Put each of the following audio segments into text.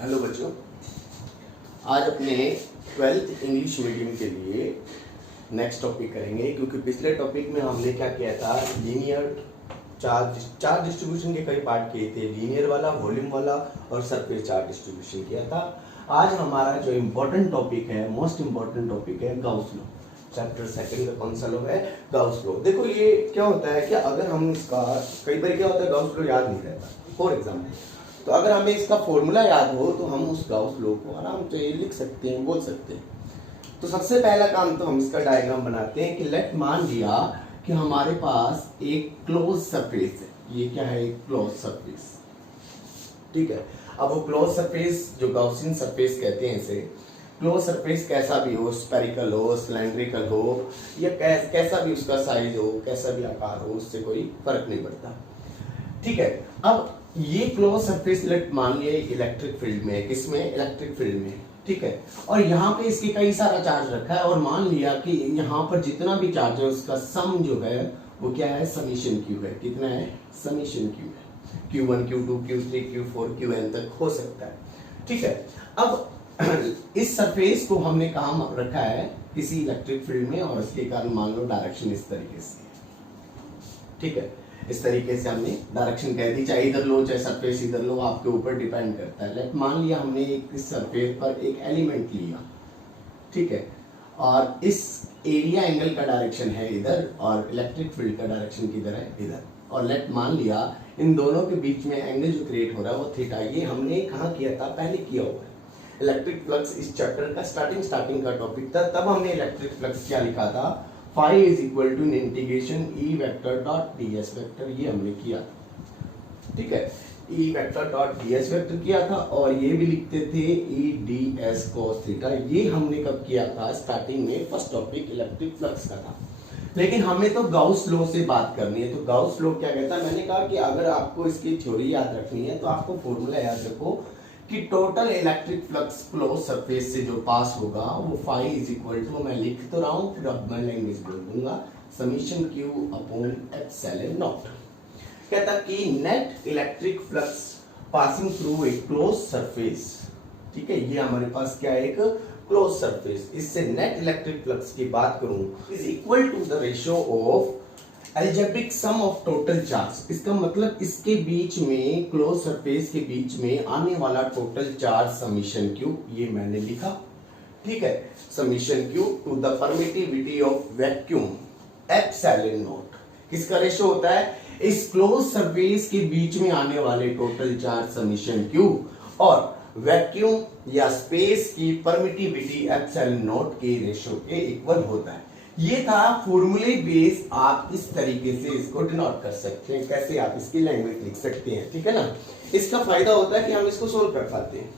Hello बच्चों, आज अपने 12th इंग्लिश मीडियम के लिए नेक्स्ट टॉपिक करेंगे। क्योंकि पिछले टॉपिक में हमने क्या किया था, लीनियर चार्ज डिस्ट्रीब्यूशन के कई पार्ट किए थे, लीनियर वाला, वॉल्यूम वाला और सरफेस चार्ज डिस्ट्रीब्यूशन किया था। आज हमारा जो इम्पोर्टेंट टॉपिक है, मोस्ट इम्पोर्टेंट टॉपिक है गाउस लॉ। चैप्टर सेकंड का कौन सा लॉ है? Gauss law. देखो ये क्या होता है कि अगर हम इसका, कई बार क्या होता है गाउस लॉ याद नहीं रहता। फॉर एग्जाम्पल, तो अगर हमें इसका फॉर्मूला याद हो तो हम उस गाउस लॉ को आराम से लिख सकते हैं, बोल सकते हैं। तो सबसे पहला काम तो हम इसका डायग्राम बनाते हैं कि लेट मान लिया कि हमारे पास एक क्लोज सरफेस है। ये क्या है? एक क्लोज सरफेस। ठीक है। अब वो क्लोज सरफेस, जो गाउसियन सरफेस कहते हैं इसे, क्लोज सरफेस कैसा भी हो, स्फेरिकल हो, सिलेंड्रिकल हो, या कैसा भी उसका साइज हो, कैसा भी आकार हो, उससे कोई फर्क नहीं पड़ता। ठीक है। अब ये क्लोज सरफेस मान लिया इलेक्ट्रिक फील्ड में, किसमें? इलेक्ट्रिक फील्ड में। ठीक है। और यहाँ पे इसके कई सारा चार्ज रखा है और मान लिया कि यहाँ पर जितना भी चार्ज है उसका सम जो है वो क्या है? समीशन क्यू है। कितना है? समीशन क्यू है। Q1, Q2, Q3, Q4, Qn तक हो सकता है। ठीक है। अब इस सरफेस को हमने कहाँ रखा है? किसी इलेक्ट्रिक फील्ड में, और इसके कारण मान लो डायरेक्शन इस तरीके से। ठीक है। इस तरीके से हमने डायरेक्शन कह दी, चाहे इधर लो चाहे सरफेस इधर लो, आपके ऊपर डिपेंड करता है। लेट मान लिया हमने इस सरफेस पर एक एलिमेंट लिया। ठीक है। और इस एरिया एंगल का डायरेक्शन है इधर और इलेक्ट्रिक फील्ड का डायरेक्शन किधर है? इधर। और लेट मान लिया इन दोनों के बीच में एंगल जो क्रिएट हो रहा है वो थीटा। ये हमने कहाँ किया था? पहले किया हुआ है। इलेक्ट्रिक फ्लक्स इस चैप्टर का स्टार्टिंग का टॉपिक था, तब हमने इलेक्ट्रिक फ्लक्स क्या लिखा था? phi is equal to integration E vector dot ds vector. ये हमने किया था। ठीक है। E vector dot ds vector किया था और ये भी लिखते थे E ds cos थीटा। ये हमने कब किया था? स्टार्टिंग में फर्स्ट टॉपिक इलेक्ट्रिक फ्लक्स का था। लेकिन हमें तो गाउस लॉ से बात करनी है। तो गाउस लॉ क्या कहता है? मैंने कहा कि अगर आपको इसकी थ्योरी याद रखनी है तो आपको फॉर्मूला याद रखो कि total electric flux close surface से जो पास होगा वो phi इज इक्वल टू, मैं लिख तो रहा हूं, फिर अब मैं लैंग्वेज बोल दूंगा, summation q upon epsilon naught. कहता कि net electric flux passing through a close surface. ठीक है। ये हमारे पास क्या है? एक क्लोज सरफेस। इससे नेट इलेक्ट्रिक फ्लक्स की बात करूं is equal to the ratio of algebraic sum of total charge. इसका मतलब इसके बीच में, क्लोज सरफेस के बीच में आने वाला टोटल चार्ज समीशन क्यू, ये मैंने लिखा। ठीक है। Summation Q to the permittivity of vacuum epsilon naught. किसका रेशियो होता है? इस क्लोज सरफेस के बीच में आने वाले टोटल चार्ज समीशन क्यू और वैक्यूम या स्पेस की परमिटिविटी एप्सिलॉन नॉट के रेशियो के इक्वल होता है। ये था फॉर्मूले बेस। आप इस तरीके से इसको डिनोट कर सकते हैं, कैसे आप इसकी लैंग्वेज लिख सकते हैं। ठीक है ना। इसका फायदा होता है कि हम इसको सोल्व कर पाते हैं।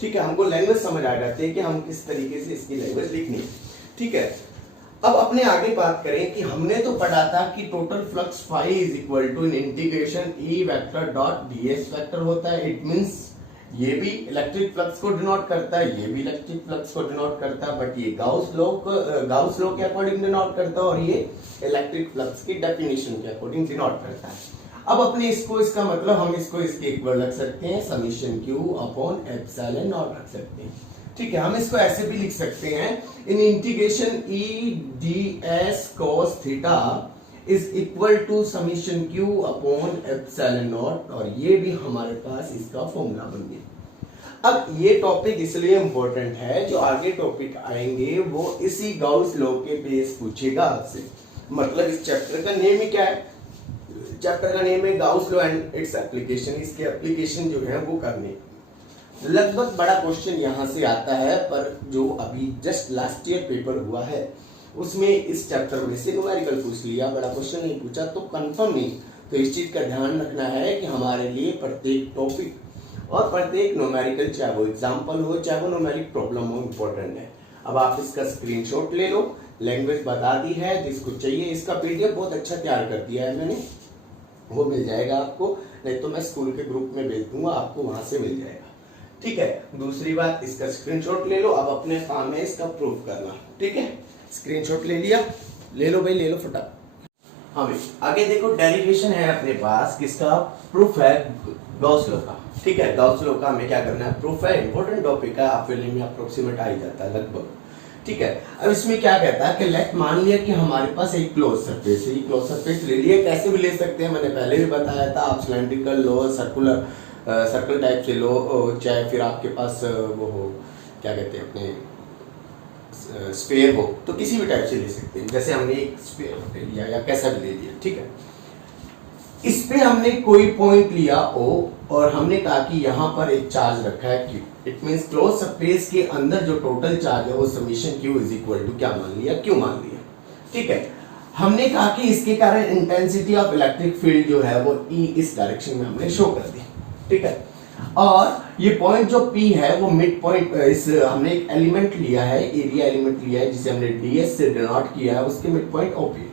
ठीक है। हमको लैंग्वेज समझ आ जाती है कि हम किस तरीके से इसकी लैंग्वेज लिखनी है। ठीक है। अब अपने आगे बात करें कि हमने तो पढ़ा था कि total flux phi is equal to integration E vector dot ds vector होता है। इट मींस ये भी इलेक्ट्रिक फ्लक्स को डिनोट करता है, ये भी इलेक्ट्रिक फ्लक्स को डिनोट करता है, बट ये गाउस लॉ के अकॉर्डिंग डिनोट करता है और ये इलेक्ट्रिक फ्लक्स की डेफिनेशन के अकॉर्डिंग डिनोट करता है। अब अपने इसको, इसका मतलब हम इसको इसके इक्वल रख सकते हैं, summation q upon epsilon not रख सकते हैं। ठीक है। हम इसको ऐसे भी लिख सकते हैं, in integration E ds cos theta is equal to summation q upon epsilon not, और ये भी हमारे पास इसका फॉर्मूला बन गया। अब ये टॉपिक इसलिए इंपॉर्टेंट है, जो आगे टॉपिक आएंगे वो इसी गाउस लॉ के बेस पूछेगा आपसे। मतलब इस चैप्टर का नेम ही क्या है? चैप्टर का नेम है Gauss law and its application. इसके एप्लीकेशन जो है वो करने, लगभग बड़ा क्वेश्चन यहां से आता है, पर जो अभी जस्ट लास्ट ईयर पेपर हुआ है उसमें इस चैप्टर में से न्यूमेरिकल पूछ लिया, बड़ा क्वेश्चन नहीं पूछा तो कंफर्म नहीं। तो इस चीज का ध्यान रखना है कि हमारे लिए प्रत्येक टॉपिक और प्रत्येक न्यूमेरिकल, चाहे वो एग्जाम्पल हो चाहे वो न्यूमेरिक प्रॉब्लम हो, इंपॉर्टेंट है। अब आप इसका स्क्रीनशॉट ले लो, लैंग्वेज बता दी है, जिसको चाहिए इसका पीडीएफ बहुत अच्छा तैयार कर दिया है मैंने, वो मिल जाएगा आपको, नहीं तो मैं स्कूल के ग्रुप में भेज दूंगा, आपको वहां से मिल जाएगा। ठीक है। दूसरी बात, इसका स्क्रीनशॉट ले लो। अब अपने काम है इसका प्रूफ करना। ठीक है। स्क्रीनशॉट ले लिया? ले लो भाई, ले लो फटाफट। हमें आगे देखो डेरिवेशन है अपने पास किसका, प्रूफ है गॉस लॉ का। ठीक है, गॉस लॉ का हमें क्या करना है, प्रूफ है, इंपॉर्टेंट टॉपिक है, आपके लिए में अप्रोक्सीमेट आ ही जाता है लगभग। ठीक है, अब इसमें क्या कहता है कि लेट मान लिया कि हमारे पास एक क्लोज सरफेस है, ये क्लोज सरफेस ले लिया, कैसे भी ले सकते हैं, मैंने पहले भी बताया था, आप सिलेंड्रिकल लो, सर्कुलर सर्कल टाइप से लो, चाहे फिर आपके पास वो हो क्या कहते हैं अपने स्फीयर हो, तो किसी भी टाइप से ले सकते हैं, जैसे हमने एक स्फीयर ले लिया या कैसा भी ले लिया। ठीक है, इस पे हमने कोई पॉइंट लिया O और हमने कहा कि यहाँ पर एक चार्ज रखा है Q, it means close surface के अंदर जो टोटल चार्ज है वो summation Q is equal to क्या मान लिया, Q मान लिया। ठीक है, हमने कहा कि इसके कारण इंटेंसिटी ऑफ इलेक्ट्रिक फील्ड जो है वो E इस डायरेक्शन में हमने शो कर दी। ठीक है, और ये पॉइंट जो P है वो मिड पॉइंट, इस हमने एक एलिमेंट लिया है, एरिया एलिमेंट लिया है जिसे हमने ds से डिनोट किया है, उसके मिड पॉइंट OP।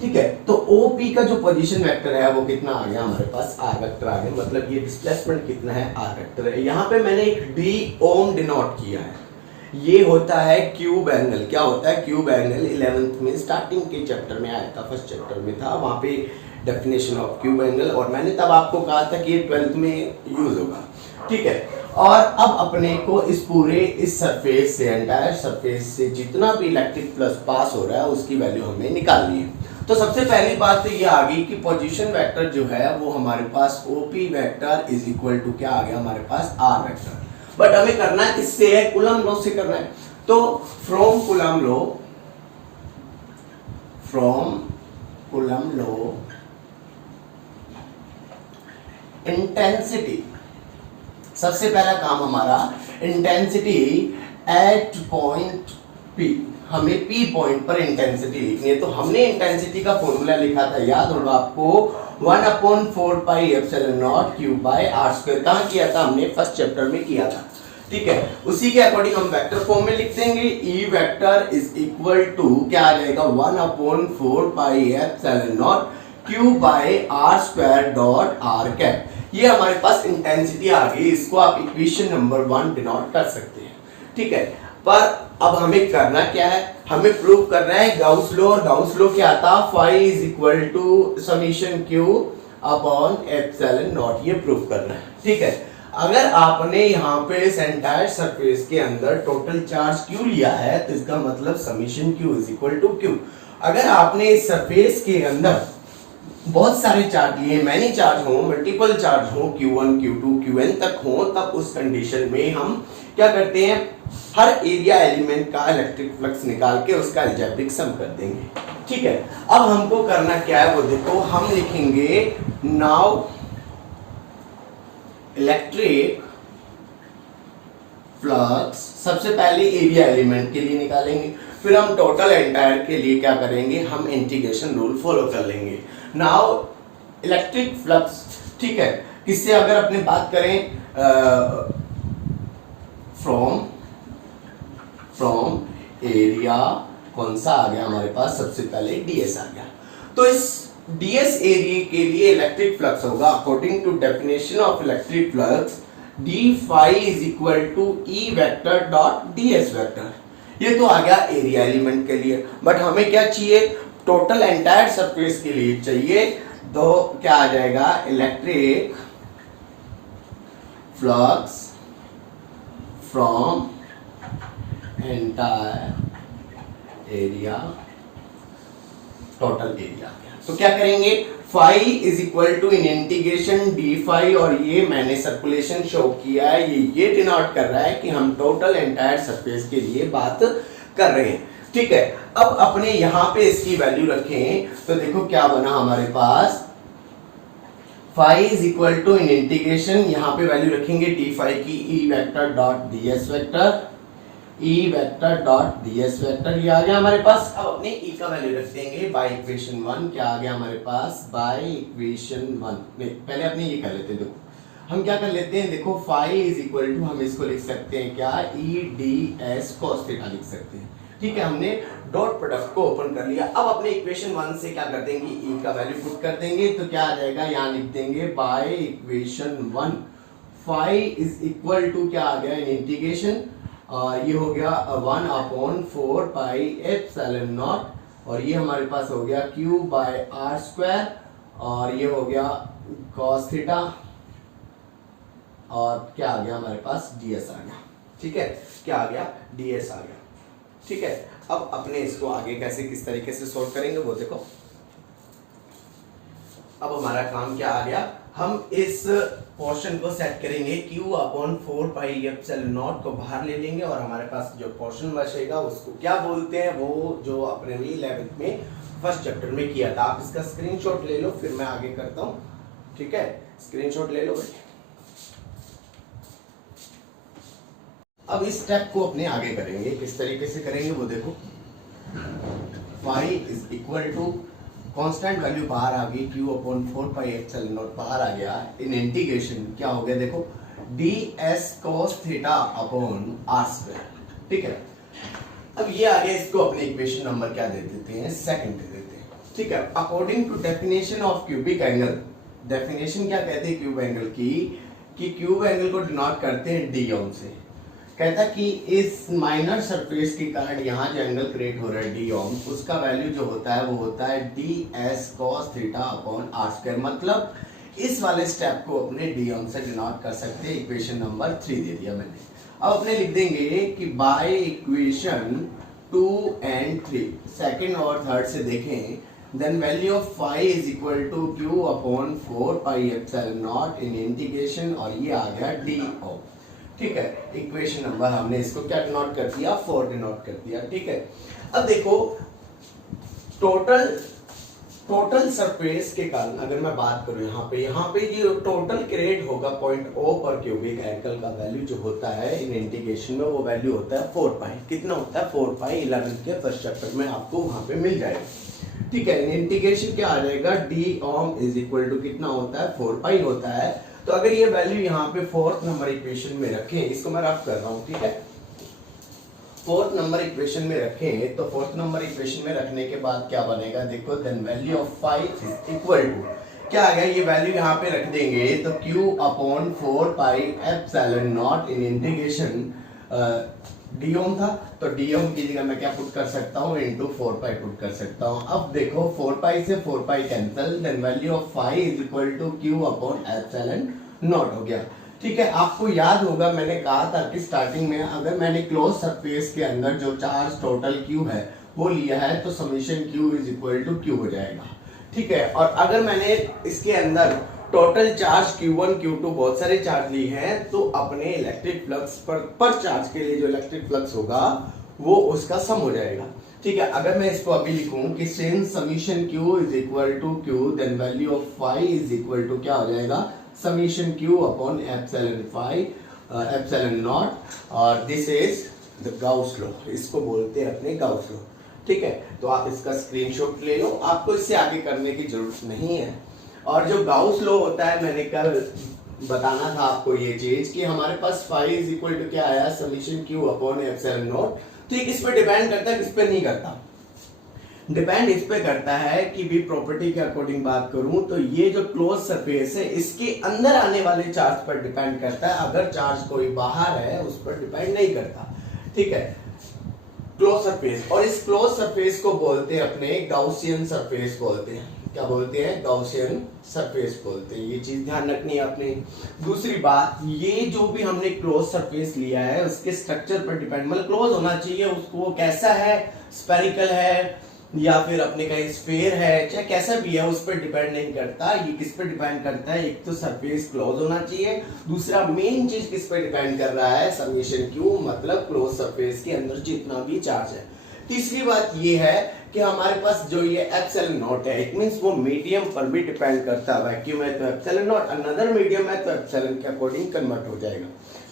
ठीक है, तो OP का जो पोजीशन वेक्टर है वो कितना आ गया हमारे पास, r वेक्टर आ गया, मतलब ये डिस्प्लेसमेंट कितना है, r वेक्टर है। यहाँ पे मैंने एक d ओम डिनोट किया है, ये होता है क्यूब एंगल। क्या होता है क्यूब एंगल, 11th में स्टार्टिंग के चैप्टर में आया था, फर्स्ट चैप्टर में था, वहां पे डेफिनेशन ऑफ क्यूब एंगल, और मैंने तब आपको कहा था कि ये 12th में यूज होगा। ठीक है, और अब अपने को इस पूरे इस सरफेस से, एंटायर सरफेस से जितना भी इलेक्ट्रिक फ्लक्स पास हो रहा है उसकी वैल्यू हमें निकालनी है। तो सबसे पहली बात तो ये आ गई कि पोजीशन वेक्टर जो है वो हमारे पास OP vector is equal to क्या आ गया हमारे पास, R वेक्टर। बट हमें करना है किससे है, कूलम लॉ से करना है। तो फ्रॉम कूलम लॉ इंटेंसिटी, सबसे पहला काम हमारा इंटेंसिटी एट पॉइंट P, हमें P पॉइंट पर इंटेंसिटी लिखनी है। तो हमने इंटेंसिटी का फॉर्मूला लिखा था, याद होगा आपको, 1/4 pi epsilon naught Q by R square. कहाँ किया था हमने, फर्स्ट चैप्टर में किया था। ठीक है, उसी के अकॉर्डिंग हम वेक्टर फॉर्म में लिख देंगे, E vector is equal to क्या आ जाएगा, 1/4 pi epsilon naught Q by R square dot R cap. ये हमारे पास इंटेंसिटी आ गई, इसको आप इक्वेशन नंबर 1 डिनोट कर सकते हैं। ठीक है, पर अब हमें करना क्या है, हमें प्रूव करना है गाउस लॉ, और गाउस लॉ क्या आता, phi is equal to summation Q upon epsilon naught, ये प्रूव करना है। ठीक है, अगर आपने यहाँ पे इस एंटायर सरफेस के अंदर टोटल चार्ज Q लिया है तो इसका मतलब summation Q is equal to Q। अगर आपने इस सरफेस के अंदर बहुत सारे चार्ज लिए, मैनी चार्ज हो, मल्टीपल चार्ज हो, Q1 Q2 Qn तक हो, तब उस कंडीशन में हम क्या करते हैं, हर एरिया एलिमेंट का इलेक्ट्रिक फ्लक्स निकाल के उसका अलजेब्रिक सम कर देंगे। ठीक है, अब हमको करना क्या है वो देखो, हम लिखेंगे नाउ इलेक्ट्रिक फ्लक्स, सबसे पहले एरिया एलिमेंट के लिए निकालेंगे, फिर हम टोटल एंटायर के लिए क्या करेंगे, हम इंटीग्रेशन रूल फॉलो कर लेंगे। नाउ इलेक्ट्रिक फ्लक्स, ठीक है, किससे अगर अपने बात करें, फ्रॉम एरिया, कौन सा आ गया हमारे पास, सबसे पहले ds आ गया। तो इस ds एरिया के लिए इलेक्ट्रिक फ्लक्स होगा according to definition of electric flux, d phi is equal to E vector dot ds vector. ये तो आ गया एरिया एलिमेंट के लिए, बट हमें क्या चाहिए, टोटल एंटायर सरफेस के लिए चाहिए, तो क्या आ जाएगा, electric flux from entire area, total area. तो क्या करेंगे, phi is equal to in integration d phi, और ये मैंने सर्कुलेशन शो किया है, ये डिनोट कर रहा है कि हम टोटल एंटायर सरफेस के लिए बात कर रहे हैं। ठीक है, अब अपने यहां पे इसकी वैल्यू रखें तो देखो क्या बना हमारे पास, phi is equal to in integration, यहां पे वैल्यू रखेंगे डी फाई की, E vector dot ds vector, E vector dot ds vector, ये आ गया हमारे पास। अब अपने E का वैल्यू रख देंगे बाय इक्वेशन 1, क्या आ गया हमारे पास, बाय इक्वेशन 1, नहीं पहले अपने ये कर लेते हैं, देखो हम क्या कर लेते हैं, देखो फाई इज इक्वल टू, हम इसको लिख सकते हैं क्या, EDS cos थीटा लिख सकते हैं। ठीक है, हमने डॉट प्रोडक्ट को ओपन कर लिया। अब अपने इक्वेशन 1 से क्या कर देंगे, E का वैल्यू पुट कर देंगे, तो क्या आ जाएगा, यहाँ लिख देंगे by equation 1 phi is equal to क्या आ गया, इन इंटीग्रेशन ये हो गया 1/4 पाई एप्सिलॉन नॉट और ये हमारे पास हो गया Q बाय आर स्क्वायर, और ये हो गया cos थीटा, और क्या आ गया हमारे पास ds आ गया। ठीक है, क्या आ गया ds आ गया। ठीक है, अब अपने इसको आगे कैसे किस तरीके से सोल्व करेंगे वो देखो। अब हमारा काम क्या आ गया, हम इस पोर्शन को सेट करेंगे Q upon 4 pi epsilon not को बाहर ले लेंगे, और हमारे पास जो पोर्शन बचेगा उसको क्या बोलते हैं, वो जो अपने 11th में फर्स्ट चैप्टर में किया था। आप इसका स्क्रीनशॉट ले लो, फिर मैं आगे करता हूँ। ठीक है, स्क्रीनशॉट ले लो बेटे। अब इस स्टेप को अपने आगे करेंगे, किस तरीके से करेंगे वो देखो। Phi is equal to constant value बाहर आ गई, Q upon 4 pi epsilon naught बाहर आ गया, इन इंटीग्रेशन क्या हो गया देखो, ds cos theta upon r square. ठीक है, अब ये आ गया, इसको अपने इक्वेशन नंबर क्या दे देते हैं, सेकंड दे देते हैं। ठीक है, according to definition of cubic angle, definition क्या कहते हैं क्यूब एंगल की, कि क्यूब एंगल को डिनोट करते हैं डी ओम से। कहता कि इस माइनर सरफेस के कारण यहाँ जो एंगल क्रिएट हो रहा है डी ओम, उसका वैल्यू जो होता है वो होता है ds cos theta upon r square. मतलब इस वाले स्टेप को अपने डी ओम से डिनोट कर सकते हैं। इक्वेशन नंबर 3 दे दिया मैंने। अब अपने लिख देंगे कि बाय इक्वेशन 2 एंड 3 सेकंड और थर्ड से देखें, then value of phi is equal to Q upon 4 pi epsilon not in integration, और ये आ गया डी ओम। ठीक है, इक्वेशन नंबर हमने इसको क्या डिनोट कर दिया, 4 डिनोट कर दिया। ठीक है, अब देखो टोटल सरफेस के कारण अगर मैं बात करूं यहाँ पे ये टोटल क्रिएट होगा पॉइंट O पर क्यूबिक एंगल का वैल्यू जो होता है इन इंटीग्रेशन में, वो वैल्यू होता है 4 पाई। कितना होता है 4 पाई, 11 के फर्स्ट चैप्टर में आपको वहां पे मिल जाएगा। ठीक है, इन इंटीग्रेशन क्या आ जाएगा, d ohm is equal to कितना होता है 4 पाई होता है। तो अगर ये वैल्यू यहाँ पे 4th नंबर इक्वेशन में रखें, इसको मैं रफ कर रहा हूँ। ठीक है, 4th नंबर इक्वेशन में रखें, तो 4th नंबर इक्वेशन में रखने के बाद क्या बनेगा देखो, then value of phi is equal to क्या आ गया, ये वैल्यू यहाँ पे रख देंगे तो Q upon 4 pi epsilon not in integration d ohm था, तो डी ओम की जगह मैं क्या पुट कर सकता हूँ, इंटू 4 पाई पुट कर सकता हूँ। अब देखो 4 पाई से 4 pi cancel, then value of phi is equal to Q upon epsilon naught हो गया। ठीक है, आपको याद होगा मैंने कहा था कि स्टार्टिंग में अगर मैंने क्लोज सरफेस के अंदर जो चार्ज टोटल Q है वो लिया है, तो summation Q is equal to Q हो जाएगा। ठीक है, और अगर मैंने इसके अंदर टोटल चार्ज Q1 Q2 बहुत सारे चार्ज लिए हैं, तो अपने इलेक्ट्रिक फ्लक्स पर चार्ज के लिए जो इलेक्ट्रिक फ्लक्स होगा वो उसका सम हो जाएगा। ठीक है, अगर मैं इसको अभी लिखूं कि since summation Q is equal to Q, then value of phi is equal to क्या हो जाएगा, summation Q upon epsilon phi epsilon not, और this is the Gauss law, इसको बोलते हैं अपने गाउस लॉ। ठीक है, तो आप इसका स्क्रीनशॉट ले लो, आपको इससे आगे करने की जरूरत नहीं है। और जो गाउस लॉ होता है, मैंने कल बताना था आपको ये चीज कि हमारे पास फाई इज इक्वल टू क्या आया, summation Q upon epsilon not. तो किस पे डिपेंड करता है, किस पे नहीं करता, डिपेंड इस पे करता है कि भी प्रॉपर्टी के अकॉर्डिंग बात करूं तो ये जो क्लोज सरफेस है इसके अंदर आने वाले चार्ज पर डिपेंड करता है, अगर चार्ज कोई बाहर है उस पर डिपेंड नहीं करता। ठीक है, क्लोज सरफेस, और इस क्लोज सरफेस को बोलते हैं अपने गाउसियन सरफेस बोलते हैं। क्या बोलते हैं, गाउसियन सरफेस बोलते हैं। ये चीज ध्यान रखनी है आपने। दूसरी बात, ये जो भी हमने क्लोज सरफेस लिया है उसके स्ट्रक्चर पर डिपेंड, मतलब क्लोज होना चाहिए उसको, कैसा है, स्फेरिकल है या फिर अपने का स्फीयर है, चाहे कैसा भी है, उस पर डिपेंड नहीं करता। ये किस पे डिपेंड करता है, एक तो सरफेस क्लोज होना चाहिए, दूसरा मेन चीज किस पे डिपेंड कर रहा है, समीशन Q, मतलब क्लोज सरफेस के अंदर जितना भी चार्ज है। तीसरी बात ये है कि हमारे पास जो ये एप्सिलॉन नॉट है, इट मींस वो मीडियम पर भी डिपेंड करता है। वैक्यूम है तो एप्सिलॉन नॉट, अनदर मीडियम है तो एप्सिलॉन के अकॉर्डिंग कन्वर्ट हो जाएगा।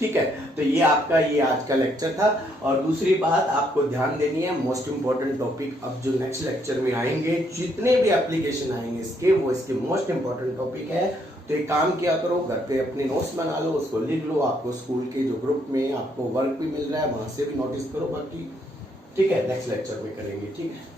ठीक है, तो ये आपका ये आज का लेक्चर था। और दूसरी बात आपको ध्यान देनी है, मोस्ट इंपॉर्टेंट टॉपिक अब जो नेक्स्ट लेक्चर में आएंगे, जितने भी एप्लीकेशन आएंगे इसके, वो इसके मोस्ट इंपॉर्टेंट टॉपिक है। तो एक काम किया करो, घर पे अपने नोट्स बना लो, उसको लिख लो, आपको स्कूल के जो ग्रुप में आपको वर्क भी मिल रहा है वहां से भी नोटिस करो बाकी। ठीक है, नेक्स्ट लेक्चर में करेंगे। ठीक है।